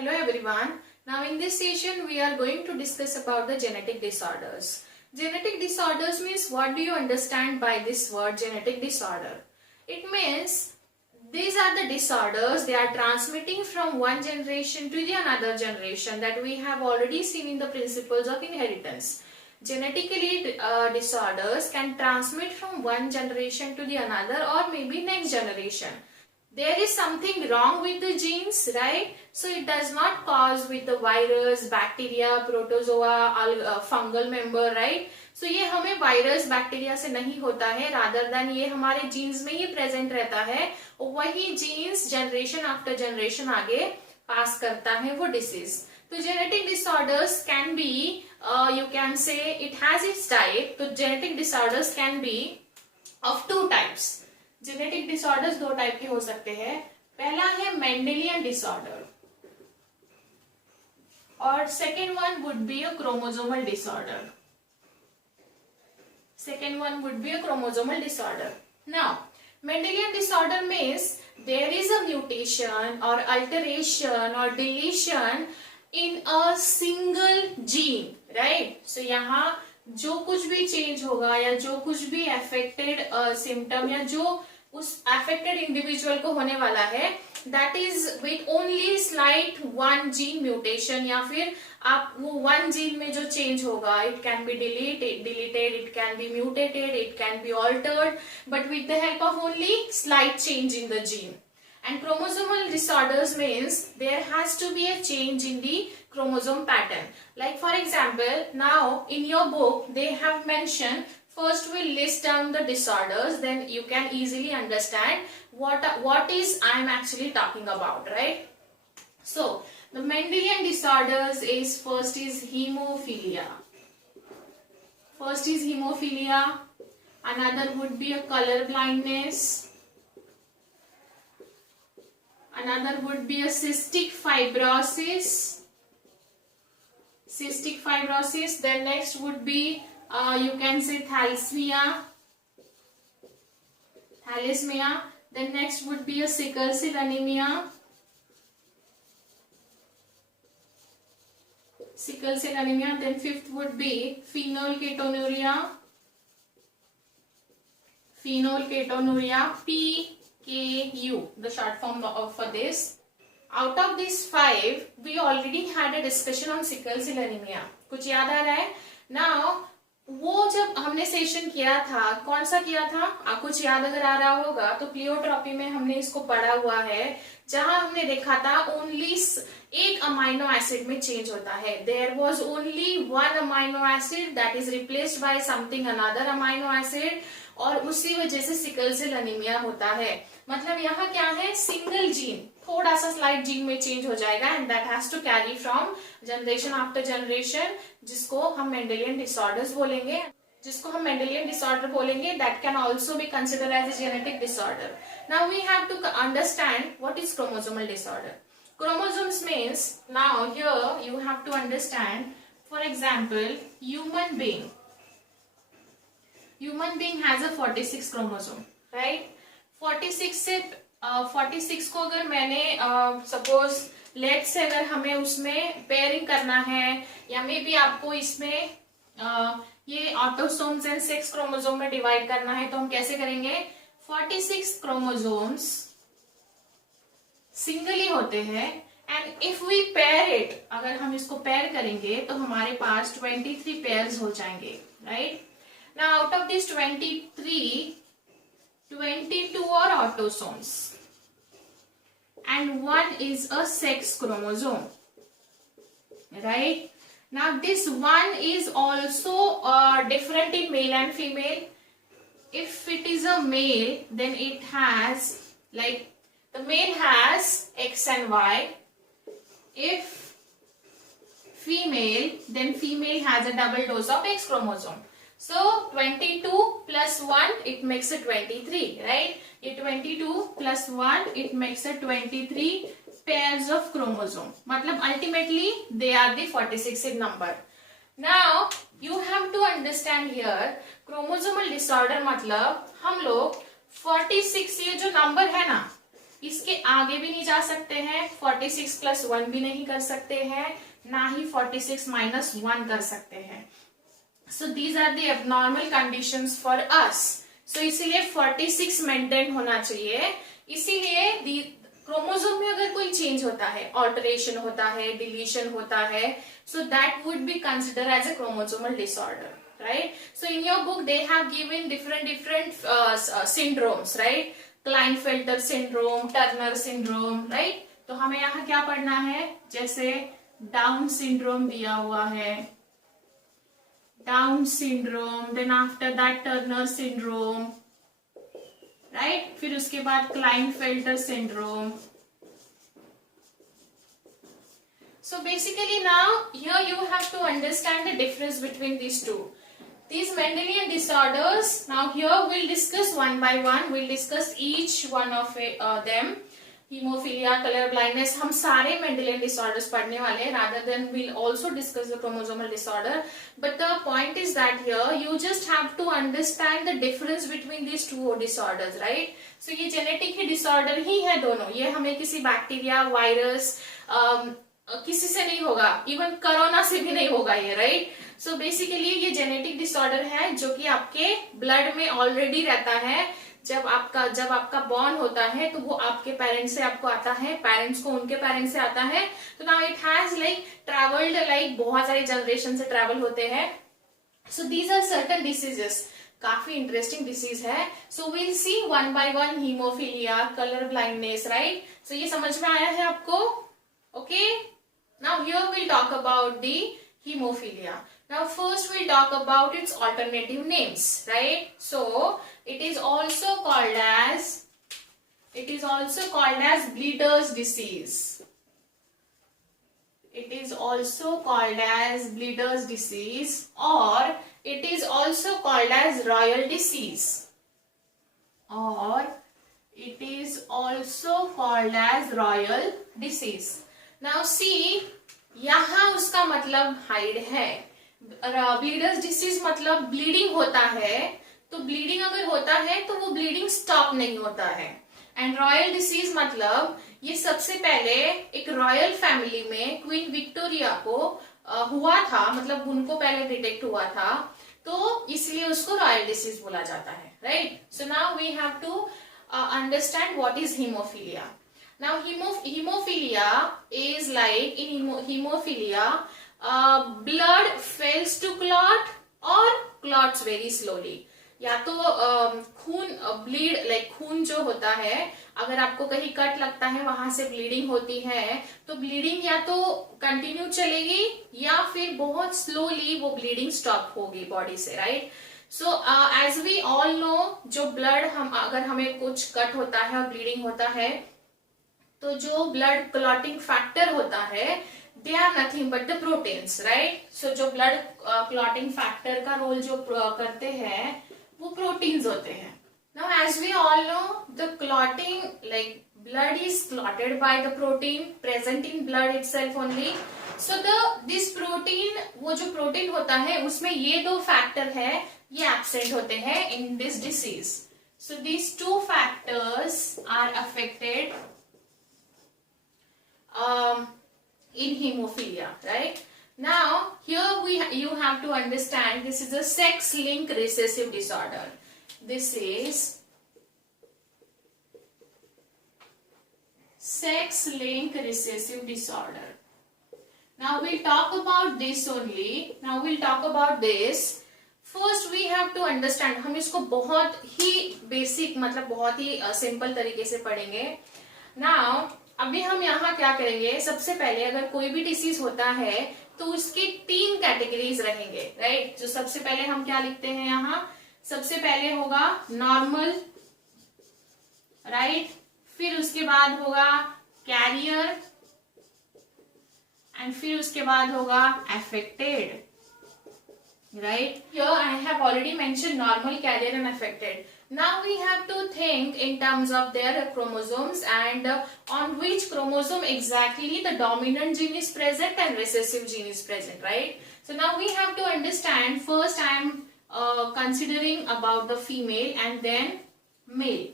Hello everyone. Now in this session we are going to discuss about the genetic disorders. Genetic disorders means, what do you understand by this word genetic disorder? It means these are the disorders, they are transmitting from one generation to the another generation, that we have already seen in the principles of inheritance. Genetically disorders can transmit from one generation to the another or maybe next generation. There is something wrong with the genes, right? So it does not cause with the virus, bacteria, protozoa, fungal member, right? So ये हमें virus bacteria से नहीं होता है, rather than ये हमारे jeans में ही present रहता है और वही जीन्स जनरेशन आफ्टर जनरेशन आगे पास करता है वो डिसीज. तो genetic disorders can be, you can say it has its type. तो genetic disorders can be of two types. Genetic disorders दो टाइप के हो सकते हैं. पहला है मेंडेलियन डिसऑर्डर और second one would be a chromosomal disorder. Second one would be a chromosomal disorder. Now, Mendelian disorder means there is a mutation or alteration or deletion in a single gene, right? So यहाँ जो कुछ भी change होगा या जो कुछ भी affected symptom या जो उस अफेक्टेड इंडिविजुअल को होने वाला है, that is with only slight one gene mutation, या फिर आप वो वन जीन में जो चेंज होगा, it can be deleted, it can be mutated, it can be altered, but with the help of only slight change in the gene. And chromosomal disorders means there has to be a change in the chromosome pattern. Like for example, now in your book they have mentioned, first we'll list down the disorders, then you can easily understand what is I'm actually talking about, right? So the Mendelian disorders is first is hemophilia. First is hemophilia. Another would be a color blindness. Another would be a cystic fibrosis. Cystic fibrosis. Then next would be you can say thalassemia. Thalassemia. Then next would be a sickle cell anemia. Sickle cell anemia. Then fifth would be phenylketonuria. Phenylketonuria. PKU, the short form for this. Out of these five, we already had a discussion on sickle cell anemia. कुछ याद आ रहा है? Now, वो जब हमने session किया था, कौन सा किया था? कुछ याद अगर आ रहा होगा तो प्लियोट्रॉपी में हमने इसको पढ़ा हुआ है, जहां हमने देखा था ओनली एक अमाइनो एसिड में चेंज होता है. There was only one amino acid that is replaced by something another amino acid, और उसी वजह से सिकल सेल अनीमिया होता है. मतलब यहाँ क्या है, सिंगल जीन थोड़ा सा स्लाइड जीन में चेंज हो जाएगा and that has to carry from generation after generation, जिसको हम मेंडेलियन डिसऑर्डर्स बोलेंगे. That can also be consider as a genetic disorder. Now we have to understand what is chromosomal disorder. Chromosomes means, now here you have to understand, for example, human being has a 46 chromosome, right? 46 से 46 को अगर मैंने suppose let से अगर हमें उसमें pairing करना है, या मे बी आपको इसमें ये ऑटोसोम्स एंड सेक्स क्रोमोसोम में डिवाइड करना है, तो हम कैसे करेंगे? 46 क्रोमोसोम्स सिंगली होते हैं, and if we pair it, अगर हम इसको पेयर करेंगे तो हमारे पास 23 पेयर्स हो जाएंगे, right? Now out of these 23, 22 are autosomes and one is a sex chromosome, right? Now this one is also different in male and female. If it is a male, then it has, like, the male has X and Y. If female, then female has a double dose of X chromosome. So 22 plus 1 it makes a 23, right? ये 22 plus 1 it makes a 23 pairs of chromosome. मतलब ultimately they are the 46 in number. Now you have to understand here, chromosomal disorder मतलब हम लोग 46, ये जो number है ना, इसके आगे भी नहीं जा सकते हैं, 46 प्लस 1 भी नहीं कर सकते हैं, ना ही 46 माइनस 1 कर सकते हैं. So these are the abnormal conditions for us. So इसीलिए 46 मेंटेन होना चाहिए. इसीलिए क्रोमोसोम में अगर कोई चेंज होता है, ऑल्टरेशन होता है, डिलीशन होता है, so that would be consider as a chromosomal disorder, right? So in your book they have given different syndromes, right? Klinefelter syndrome, Turner syndrome, right? तो हमें यहाँ क्या पढ़ना है? जैसे डाउन सिंड्रोम दिया हुआ है, Down syndrome, then after that Turner syndrome, right? फिर उसके बाद Klinefelter syndrome. So basically now here you have to understand the difference between these two. These Mendelian disorders, now here we'll discuss one by one. We'll discuss each one of them. Hemophilia, color blindness, हम सारे Mendelian disorders पढ़ने वाले हैं. Rather than we'll also discuss the chromosomal disorder. But the point is that here you just have to understand the difference between these two disorders, right? So ये genetic ही disorder ही है दोनों. ये हमें किसी bacteria, virus किसी से नहीं होगा, इवन कोरोना से भी नहीं होगा ये, राइट? सो बेसिकली ये जेनेटिक डिसऑर्डर है जो कि आपके ब्लड में ऑलरेडी रहता है. जब आपका बॉर्न होता है तो वो आपके पेरेंट्स से आपको आता है, पेरेंट्स को उनके पेरेंट्स से आता है. तो now it has like travelled, like बहुत सारी जनरेशन से ट्रेवल होते हैं. So these are certain diseases. काफी इंटरेस्टिंग डिसीज है. So will see one by one. Haemophilia, colour blindness, right? So ये समझ में आया है आपको? Okay. Now here we'll talk about the hemophilia. Now first we'll talk about its alternative names, right? So it is also called as bleeder's disease. It is also called as bleeder's disease, or it is also called as royal disease, or it is also called as royal disease. Now see, यहाँ उसका मतलब hide है. Bleeders disease मतलब bleeding होता है. तो bleeding अगर होता है तो वो ब्लीडिंग स्टॉप नहीं होता है. एंड रॉयल डिसीज मतलब ये सबसे पहले एक रॉयल फैमिली में क्वीन विक्टोरिया को हुआ था, मतलब उनको पहले डिटेक्ट हुआ था, तो इसलिए उसको रॉयल डिसीज बोला जाता है, right? So now we have to understand what is haemophilia. Now hemophilia is like, in hemophilia blood fails to clot or clots very slowly. या तो खून ब्लीड, लाइक खून जो होता है, अगर आपको कहीं कट लगता है वहां से ब्लीडिंग होती है, तो ब्लीडिंग या तो कंटिन्यू चलेगी या फिर बहुत स्लोली वो ब्लीडिंग स्टॉप होगी बॉडी से, right? So as we all know, जो ब्लड अगर हमें कुछ कट होता है और ब्लीडिंग होता है, तो जो ब्लड क्लॉटिंग फैक्टर होता है, they are nothing but the proteins, right? So जो ब्लड क्लॉटिंग फैक्टर का रोल जो करते हैं वो प्रोटीन्स होते हैं. Now as we all know, the clotting, like blood is clotted by the protein present in blood itself only. So this protein, वो जो प्रोटीन होता है उसमें ये दो फैक्टर है, ये एब्सेंट होते हैं in this disease. So these two factors are affected in hemophilia, right? Now here you have to understand, this is a sex linked recessive disorder. This is sex linked recessive disorder. Now we'll talk about this only. Now we'll talk about this. First we have to understand, हम इसको बहुत ही basic, मतलब बहुत ही simple तरीके से पढ़ेंगे. Now अभी हम यहाँ क्या करेंगे, सबसे पहले अगर कोई भी डिसीज होता है तो उसकी 3 कैटेगरीज रहेंगे, राइट? जो सबसे पहले हम क्या लिखते हैं यहाँ, सबसे पहले होगा नॉर्मल, राइट? फिर उसके बाद होगा कैरियर, एंड फिर उसके बाद होगा affected, right? Here I have already mentioned normal, carrier and affected. Now we have to think in terms of their chromosomes and on which chromosome exactly the dominant gene is present and recessive gene is present, right? So now we have to understand, first I am considering about the female and then male.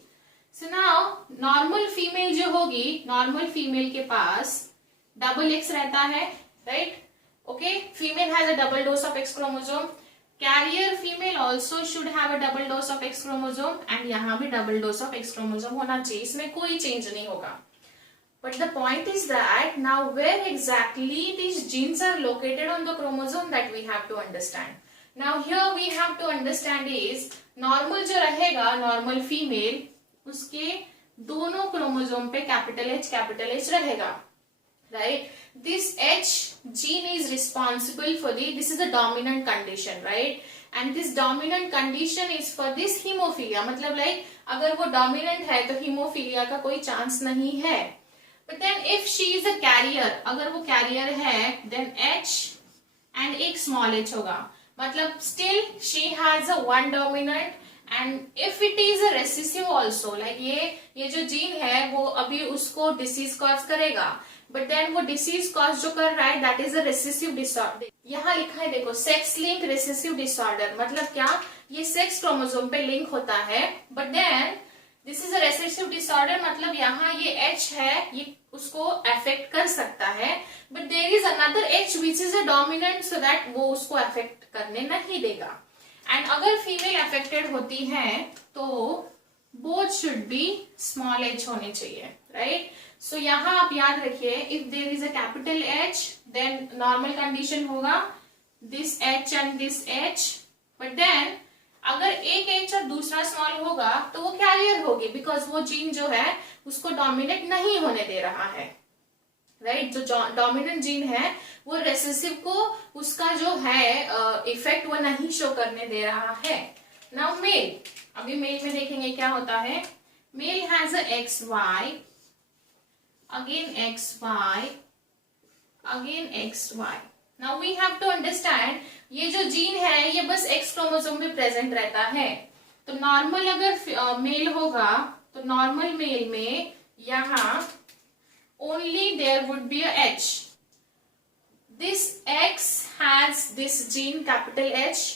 So now normal female जो होगी, normal female के पास double x रहता है, right? Okay, female has a double dose of X chromosome. Carrier female also should have a double dose of X chromosome and यहाँ भी double dose of X chromosome होना चाहिए, इसमें कोई change नहीं होगा. But the point is that now where exactly these genes are located on the chromosome that we have to understand. Now here we have to understand is normal जो रहेगा, normal female, उसके दोनों chromosome पे capital H रहेगा, right? This H gene is responsible for this is a dominant condition, right? And this dominant condition is for this hemophilia. मतलब like अगर वो dominant है तो hemophilia का कोई chance नहीं है. But then if she is a carrier, अगर वो carrier है, then H and एक small h होगा. मतलब still she has a one dominant and if it is a recessive also, like ये जो gene है वो अभी उसको disease cause करेगा. But then वो disease cause जो कर रहा है that is a recessive disorder. यहाँ लिखा है देखो sex link recessive disorder. मतलब क्या, ये sex chromosome पे link होता है. But then this is a recessive disorder, मतलब यहाँ ये H है, ये उसको अफेक्ट कर सकता है. But there is another H which is a dominant, so that वो उसको अफेक्ट करने नहीं देगा. एंड अगर फीमेल अफेक्टेड होती है तो both should be small h होने चाहिए, राइट? सो यहाँ आप याद रखिए, if there is a capital H then normal condition होगा this H and this H. But then अगर एक H और दूसरा स्मॉल होगा तो वो कैरियर होगी, बिकॉज वो जीन जो है उसको डोमिनेट नहीं होने दे रहा है, राइट? जो डोमिनेंट जीन है वो रेसेसिव को उसका जो है इफेक्ट वो नहीं शो करने दे रहा है. नाउ मेल, अभी मेल में देखेंगे क्या होता है. Male has a XY, again XY, again XY. Now we have to understand, ये जो जीन है ये बस एक्स क्रोमोसोम में प्रेजेंट रहता है. तो नॉर्मल अगर मेल होगा तो नॉर्मल मेल में यहाँ only there would be a H. This X has this gene capital H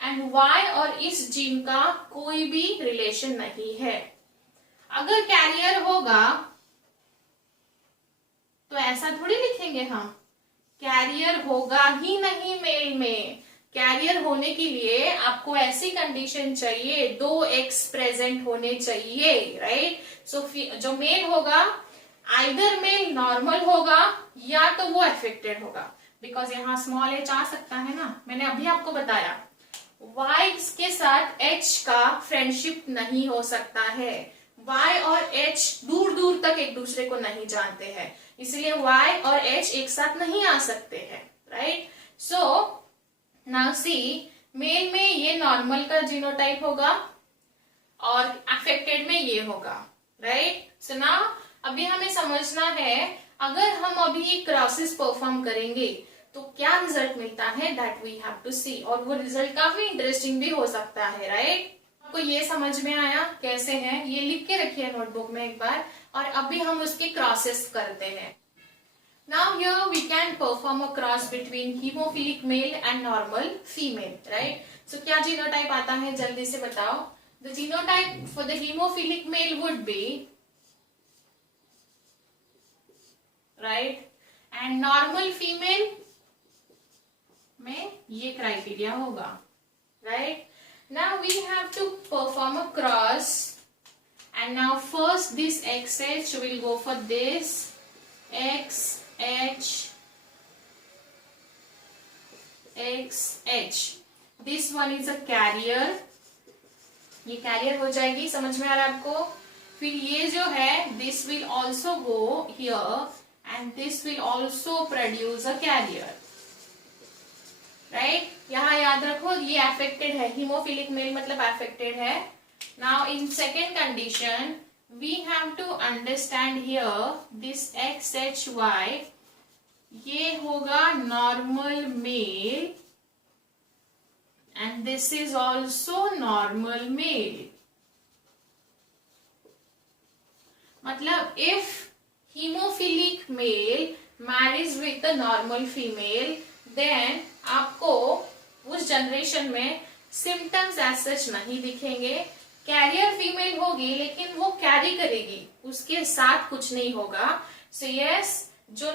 and Y और इस जीन का कोई भी रिलेशन नहीं है. अगर कैरियर होगा तो ऐसा थोड़ी लिखेंगे हम, कैरियर होगा ही नहीं मेल में. कैरियर होने के लिए आपको ऐसी कंडीशन चाहिए, दो एक्स प्रेजेंट होने चाहिए, राइट? सो जो मेल होगा आइदर मेल नॉर्मल होगा या तो वो अफेक्टेड होगा, बिकॉज यहाँ स्मॉल h आ सकता है ना. मैंने अभी आपको बताया Y के साथ H का फ्रेंडशिप नहीं हो सकता है. Y और H दूर दूर तक एक दूसरे को नहीं जानते हैं, इसलिए Y और H एक साथ नहीं आ सकते हैं, right? So now see, male में ये नॉर्मल का जीनोटाइप होगा और अफेक्टेड में ये होगा, राइट? सो नाउ अभी हमें समझना है, अगर हम अभी ये क्रॉसेस परफॉर्म करेंगे तो क्या रिजल्ट मिलता है, दैट वी हैव टू सी. और वो रिजल्ट काफी इंटरेस्टिंग भी हो सकता है, राइट? आपको ये समझ में आया कैसे है, ये लिख के रखिए नोटबुक में एक बार. और अभी हम उसके क्रॉसेस करते हैं. Now here we can perform a cross between hemophilic male and normal female, right? So क्या जीनोटाइप आता है जल्दी से बताओ. The genotype for the hemophilic male would be, right? And normal female में ये क्राइटेरिया होगा, right? Now we have to perform a cross, and now first this XH will go for this XH, XH. This one is a carrier. ये career हो जाएगी, समझ में आ रहा है आपको? फिर ये जो है this will also go here and this will also produce a carrier, right? यहाँ याद रखो ये affected है, hemophilic male मतलब affected है. Now in second condition we have to understand here this XHY, ये होगा normal male and this is also normal male. मतलब if hemophilic male marries with a normal female, then आपको उस generation में symptoms as such नहीं दिखेंगे, carrier female होगी लेकिन वो कैरी करेगी, उसके साथ कुछ नहीं होगा। सो यस, जो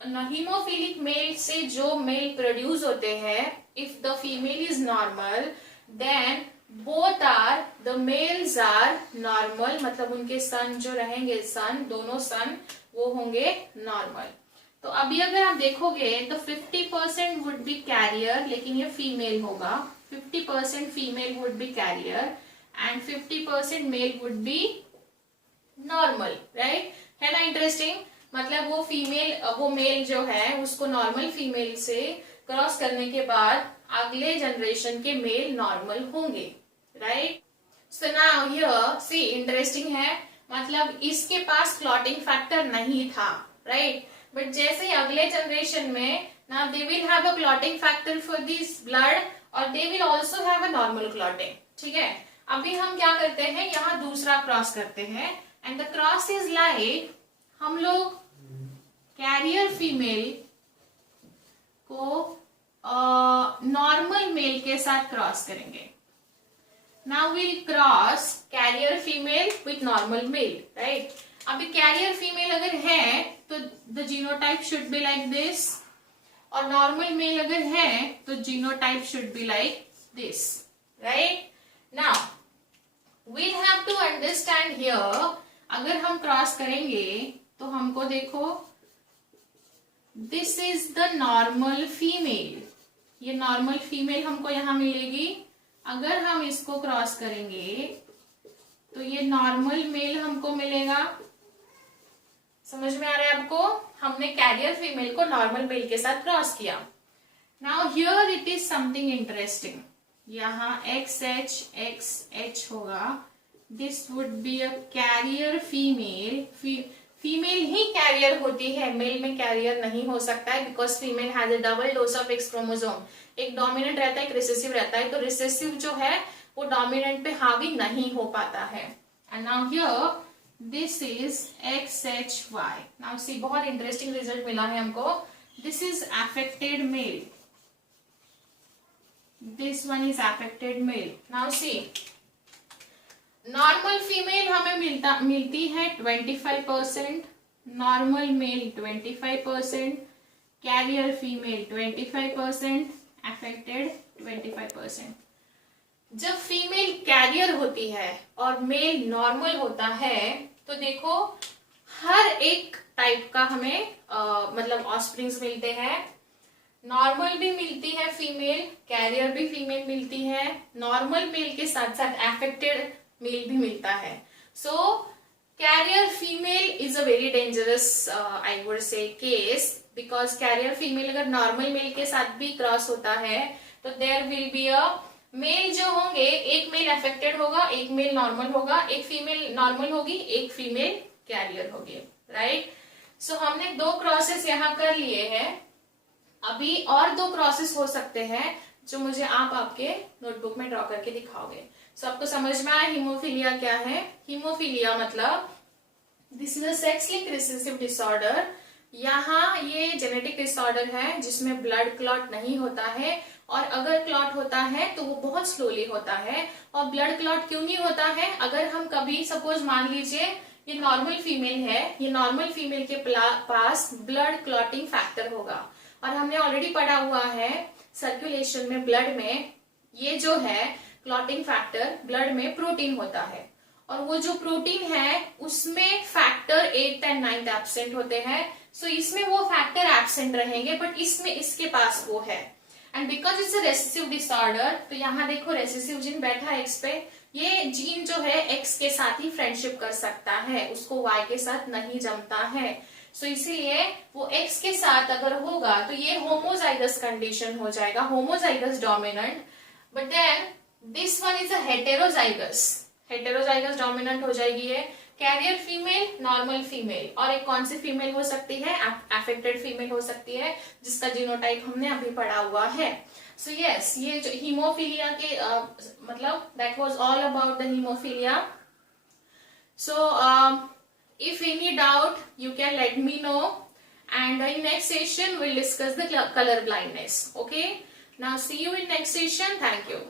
हीमोफिलिक मेल से जो मेल प्रोड्यूस होते हैं, if the female is normal then both are the males are normal, मतलब उनके सन जो रहेंगे, सन दोनों सन वो होंगे नॉर्मल। तो अभी अगर आप देखोगे तो 50% वुड बी कैरियर, लेकिन ये फीमेल होगा। 50% female would be carrier and 50% male would be normal, right? है ना इंटरेस्टिंग? मतलब वो मेल जो है उसको नॉर्मल फीमेल से क्रॉस करने के बाद अगले जनरेशन के मेल नॉर्मल होंगे, right? So now here see, interesting है, मतलब इसके पास क्लॉटिंग फैक्टर नहीं था, राइट? बट जैसे ही अगले जनरेशन में now they will have a clotting factor for this blood और they will also have a normal clotting, ठीक है? अभी हम क्या करते हैं, यहाँ दूसरा क्रॉस करते हैं and the cross is like, हम लोग कैरियर फीमेल को नॉर्मल मेल के साथ क्रॉस करेंगे। Now will cross carrier female with normal male, right? अभी कैरियर फीमेल अगर है तो the genotype should be like this, और नॉर्मल मेल अगर है तो genotype should be like this, right? Now we have to understand here, अगर हम क्रॉस करेंगे तो हमको देखो, this is the normal female, ये नॉर्मल फीमेल हमको यहां मिलेगी। अगर हम इसको क्रॉस करेंगे तो ये नॉर्मल मेल हमको मिलेगा। समझ में आ रहा है आपको? हमने कैरियर फीमेल को नॉर्मल मेल के साथ क्रॉस किया। Now here it is something interesting, यहाँ XH होगा, this would be a carrier female. Female ही कैरियर होती है, मेल में कैरियर नहीं हो सकता है, because female has a double dose of X chromosome, एक डोमिनेंट रहता है एक रिसेसिव रहता है, तो रिसेसिव जो है वो डोमिनेंट पे हावी नहीं हो पाता है। And now here this is XHY। Now see, बहुत इंटरेस्टिंग रिजल्ट मिला है हमको, this is affected male, this one is affected male. Now see, normal female हमें मिलती है 25%, normal male 25%, carrier female 25%, affected 25%। जब फीमेल कैरियर होती है और मेल नॉर्मल होता है तो देखो हर एक टाइप का हमें मतलब ऑस्प्रिंग्स मिलते हैं। नॉर्मल भी मिलती है फीमेल, कैरियर भी फीमेल मिलती है, नॉर्मल मेल के साथ साथ अफेक्टेड मेल भी मिलता है। So carrier female is a very dangerous I would say case, because carrier female अगर नॉर्मल मेल के साथ भी क्रॉस होता है तो there will be a male जो होंगे, एक मेल अफेक्टेड होगा, एक मेल नॉर्मल होगा, एक फीमेल नॉर्मल होगी, एक फीमेल कैरियर होगी, राइट? सो हमने 2 क्रॉसेस यहाँ कर लिए हैं, अभी और 2 क्रॉसेस हो सकते हैं जो मुझे आप आपके नोटबुक में ड्रॉ करके दिखाओगे। सो आपको समझ में आया हीमोफीलिया क्या है? हीमोफीलिया मतलब this is a sex linked recessive disorder. यहाँ ये जेनेटिक डिसऑर्डर है जिसमें ब्लड क्लॉट नहीं होता है, और अगर क्लॉट होता है तो वो बहुत स्लोली होता है। और ब्लड क्लॉट क्यों नहीं होता है? अगर हम कभी सपोज मान लीजिए ये नॉर्मल फीमेल है, ये नॉर्मल फीमेल के पास ब्लड क्लॉटिंग फैक्टर होगा, और हमने ऑलरेडी पढ़ा हुआ है सर्कुलेशन में, ब्लड में ये जो है क्लॉटिंग फैक्टर, ब्लड में प्रोटीन होता है, और वो जो प्रोटीन है उसमें factor 8th and 9th absent होते हैं। सो इसमें वो फैक्टर एब्सेंट रहेंगे, बट इसमें इसके पास वो है। And because it's a recessive disorder, तो यहाँ देखो रेसेसिव जीन बैठा है एक्स पे, ये जीन जो है एक्स के साथ ही फ्रेंडशिप कर सकता है, उसको वाई के साथ नहीं जमता है। सो इसीलिए वो एक्स के साथ अगर होगा तो ये होमोजाइगस कंडीशन हो जाएगा, homozygous dominant. But then this one is a heterozygous, heterozygous dominant हो जाएगी ये। कैरियर फीमेल, नॉर्मल फीमेल, और एक कौन सी फीमेल हो सकती है? अफेक्टेड फीमेल हो सकती है, जिसका जीनोटाइप हमने अभी पढ़ा हुआ है। सो यस, ये जो हीमोफीलिया के मतलब that was all about the haemophilia. So if any doubt you can let me know, and in next session we'll discuss the color blindness. Okay, now see you in next session. Thank you.